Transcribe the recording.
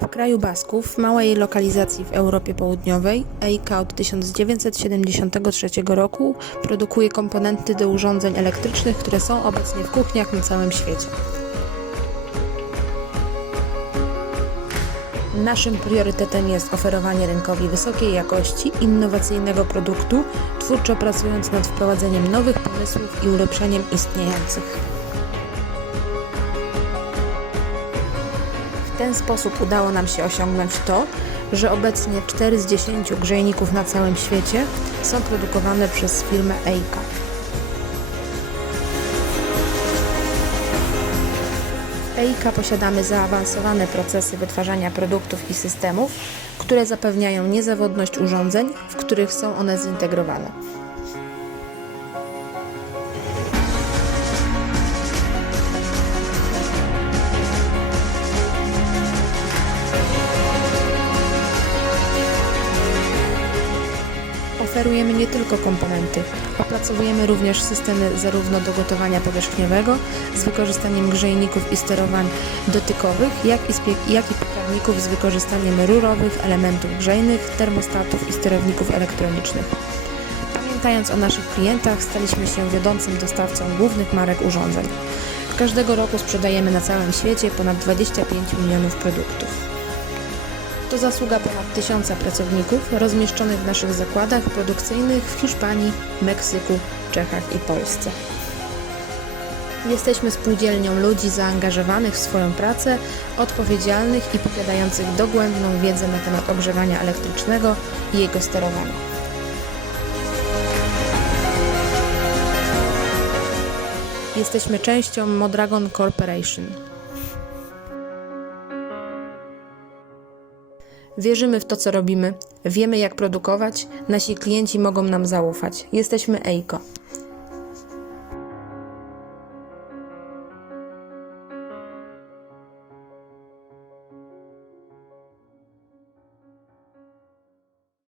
W kraju Basków, w małej lokalizacji w Europie Południowej, EIKA od 1973 roku produkuje komponenty do urządzeń elektrycznych, które są obecnie w kuchniach na całym świecie. Naszym priorytetem jest oferowanie rynkowi wysokiej jakości, innowacyjnego produktu, twórczo pracując nad wprowadzeniem nowych pomysłów i ulepszeniem istniejących. W ten sposób udało nam się osiągnąć to, że obecnie 4 z 10 grzejników na całym świecie są produkowane przez firmę EIKA. EIKA posiadamy zaawansowane procesy wytwarzania produktów i systemów, które zapewniają niezawodność urządzeń, w których są one zintegrowane. Oferujemy nie tylko komponenty, opracowujemy również systemy zarówno do gotowania powierzchniowego z wykorzystaniem grzejników i sterowań dotykowych, jak i, jak i piekarników z wykorzystaniem rurowych elementów grzejnych, termostatów i sterowników elektronicznych. Pamiętając o naszych klientach, staliśmy się wiodącym dostawcą głównych marek urządzeń. Każdego roku sprzedajemy na całym świecie ponad 25 milionów produktów. To zasługa ponad tysiąca pracowników rozmieszczonych w naszych zakładach produkcyjnych w Hiszpanii, Meksyku, Czechach i Polsce. Jesteśmy spółdzielnią ludzi zaangażowanych w swoją pracę, odpowiedzialnych i posiadających dogłębną wiedzę na temat ogrzewania elektrycznego i jego sterowania. Jesteśmy częścią Modragon Corporation. Wierzymy w to, co robimy, wiemy jak produkować, nasi klienci mogą nam zaufać. Jesteśmy EIKO.